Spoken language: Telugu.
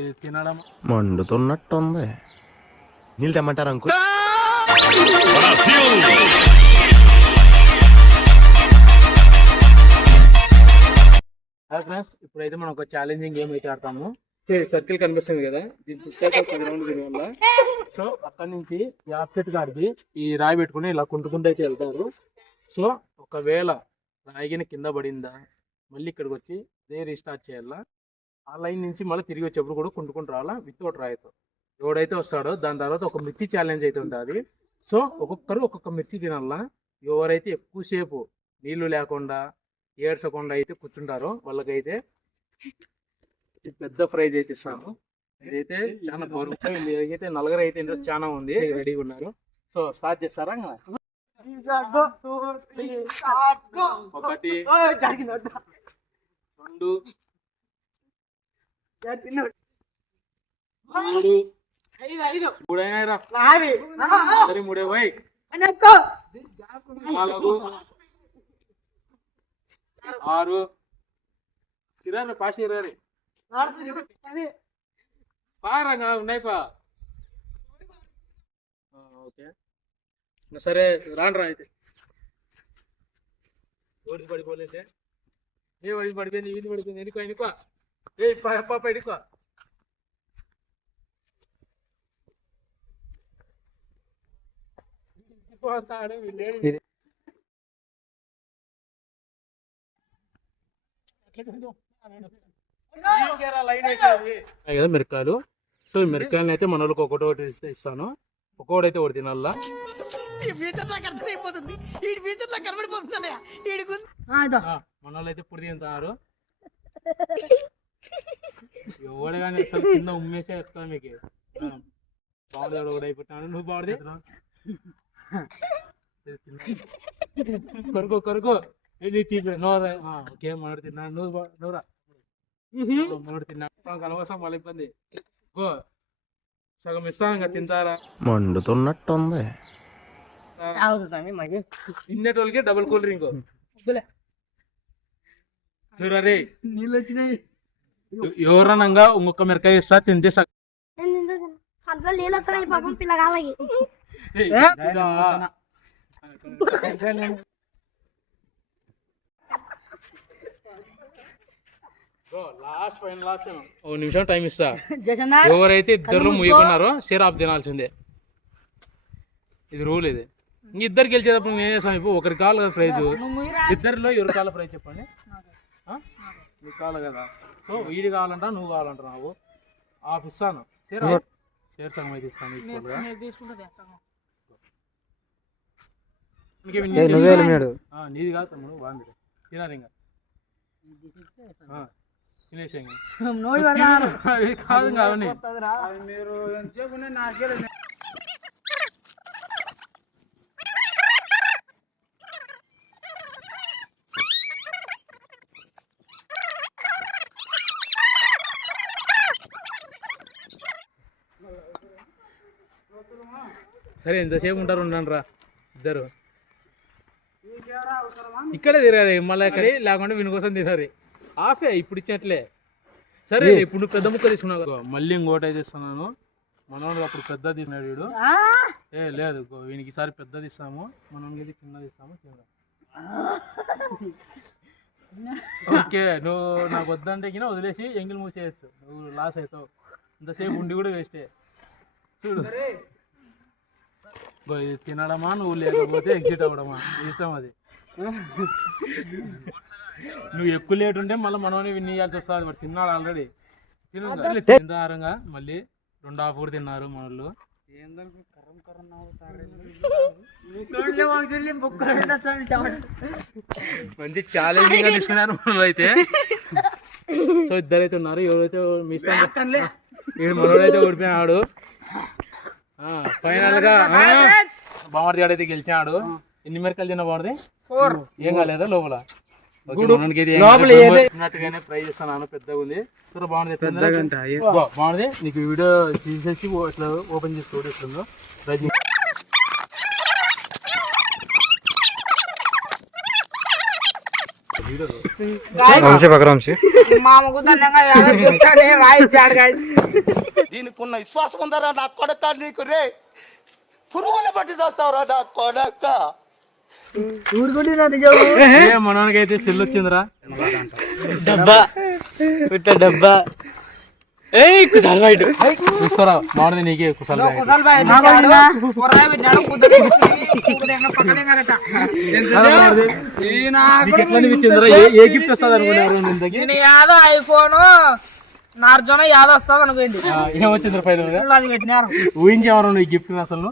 ఇది తినడం మండుతున్నట్టుంది. నీళ్ళు తెమ్మంటారు అంకుల్? ఫ్రెండ్స్, ఇప్పుడైతే మనం ఒక ఛాలెంజింగ్ గేమ్ అయితే ఆడతాము. సర్కిల్ కనిపిస్తుంది కదా, దీని చుట్టూ 10 రౌండ్లు తిరగాల. సో అక్కడి నుంచి ఈ ఆఫ్సెట్ కాడికి ఈ రాయి పెట్టుకుని ఇలా కుంటుకుంటూ అయితే వెళ్తారు. సో ఒకవేళ రాయిగిన కింద పడిందా మళ్ళీ ఇక్కడికి వచ్చి అదే రీస్టార్ట్ చేయాలా. ఆ లైన్ నుంచి మళ్ళీ తిరిగి వచ్చేప్పుడు కూడా కుంటుకుంటూ రావాలా వితౌట్ రాయితో. ఎవడైతే వస్తాడో దాని తర్వాత ఒక మిర్చి ఛాలెంజ్ అయితే ఉంటుంది. సో ఒక్కొక్కరు ఒక్కొక్క మిర్చి తినాలా. ఎవరైతే ఎక్కువసేపు నీళ్లు లేకుండా ఏడ్చకుండా అయితే కూర్చుంటారో వాళ్ళకైతే పెద్ద ప్రైజ్ అయితే ఇస్తాను. ఇదైతే చాలా బరువు. ఇదైతే నలుగురు అయితే ఇంట్రెస్ట్ చాలా ఉంది, రెడీగా ఉన్నారు. సో స్టార్ట్ చేస్తారా? 1 2 3 మూడైనా సరే, 3 పోయి 4 6 ఇరాని పాసి ఇరాని పారంగా ఉన్నాయి పా. ఓకే సరే, రాండ్రా అయితే. ఓడి పడిపోలేదే, ఏ వడి పడిపోయింది, ఇది పడిపోయింది. ఎన్నుకో ఎన్నుకో, ఏ పాప ఎన్నుకో. కదా మిరకాయలు. సో ఈ మిరకాయలను అయితే మన వాళ్ళకి ఒకటి ఇస్తాను. ఒక్కొక్కడైతే ఒకటి తినాలా. మన వాళ్ళు అయితే ఇప్పుడు తింటున్నారు. ఎవడే కానీ కింద ఉమ్మేసే వస్తా మీకు. బాగుంది ఒకటి అయిపోతాను. నువ్వు బాగుంది కొరుకో కొరుకో. నోరా ఓకే మనోడు తిన్నాను. నువ్వురా మనోడు తిన్నా కలవసం మళ్ళీ ఇబ్బంది. సగం ఇస్తాను ఇంకా తింటారా? మండుతున్నట్టుంది. తినేటోళ్ళకి డబుల్ కూల్ డ్రింక్ చూడరే. నీళ్ళు వచ్చినాయి. ఎవరనంగా ఇంకొక మిరకాయ ఇస్తా తింటే లాస్ట్ 1 నిమిషం టైం ఇస్తా. ఎవరైతే ఇద్దరు ముయ్యకున్నారో షేర్ ఆఫ్ తినాల్సిందే. ఇది రూల్. ఇది ఇద్దరు గెలిచేటప్పుడు నేను చేస్తాను. ఇప్పుడు ఒకరి కావాలి కదా ప్రైజ్. ఇద్దరిలో ఎవరి కావాలి ప్రైజ్ చెప్పండి. నీకు కావాలి కదా. సో వీడి కావాలంటా, నువ్వు కావాలంటా. నువ్వు ఆఫ్ ఇస్తాను. షేర్ సగం అయితే ఇస్తాను. నీది కాదు తమ్ముడు, బాగుంది. తినాలి ఇంకా తినేసాం కాదు కావని. సరే ఎంతసేపు ఉంటారు? ఉండండి రా ఇద్దరు. ఇక్కడే తిరగాలి మళ్ళీ ఎక్కడి లేకుండా వీని కోసం తినాలి. ఆఫే ఇప్పుడు ఇచ్చినట్లే. సరే ఇప్పుడు నువ్వు పెద్ద ముక్క తీసుకున్నావు. మళ్ళీ ఇంకోటి అయితే ఇస్తున్నాను. మనోడు అప్పుడు పెద్ద తిన్నాడు వీడు. లేదు వీనికి ఈసారి పెద్దది ఇస్తాము, మనోడికి చిన్నది ఇస్తాము. ఓకే, నువ్వు నాకు వద్దంటే కింద వదిలేసి ఎంగిల్ మూసేయచ్చు. నువ్వు లాస్ అవుతావు. ఇంతసేపు ఉండి కూడా వేస్టే. చూడు ఇది తినడమా నువ్వు లేకపోతే ఎగ్జిట్ అవ్వడమా ఇష్టం. అది నువ్వు ఎక్కువ లేట్ ఉంటే మళ్ళీ మనోని విన్ ఇవ్వాల్సి వస్తుంది. వాడు తిన్నాడు ఆల్రెడీ. తిందారంగా మళ్ళీ 2 హాఫ్ కూడా తిన్నారు మనోళ్ళు. మంచి ఛాలెంజింగ్ గా తీసుకున్నారు మనోళ్ళు అయితే. సో ఇద్దరైతే ఉన్నారు. ఎవరైతే మిస్ మనోడైతే ఓడిపోయినాడు. ఫైనల్ గా బామర్ది ఆడైతే గెలిచాడు. ఎన్ని మిరకాయలు తిన్న బాగుంది? ఏం కాలేదా లోపల? ప్రైజ్ ఇస్తున్నాను. పెద్దగా ఉంది. బాగుంది. నీకు వీడియో తీసేసి ఇట్లా ఓపెన్ చేసి చూపిస్తుందో ప్రైజ్. మామకు దండంగా యాదో చెప్తానే రాయిచ్చాడు గాయస్. దీనికి ఉన్న విశ్వాసం ఉందరా నా కొడక నీకు రే పురుగుల పట్టి చేస్తావురా నా కొడక మనోనికైతే సెల్ వచ్చిందిరా. చూసుకోరా బాగుంది నీకే కుసలు కుసల్ బాయ్ ఇచ్చాడు. కుర్రాయి పెట్టాడు, కుదర పక్కనే కరెక్ట్. ఎట్లా అనిపించిందిరా? ఏ గిఫ్ట్ వస్తుంది అనుకున్నారు ఇంతకి? నేను యాదో ఐఫోన్ నార్జోన యాదో వస్తుంది అనుకోండి. ఏమొచ్చిందిరా ఫైనల్ గా? అది పెట్టినారు. ఊహించేవారు ఈ గిఫ్ట్ అసలు?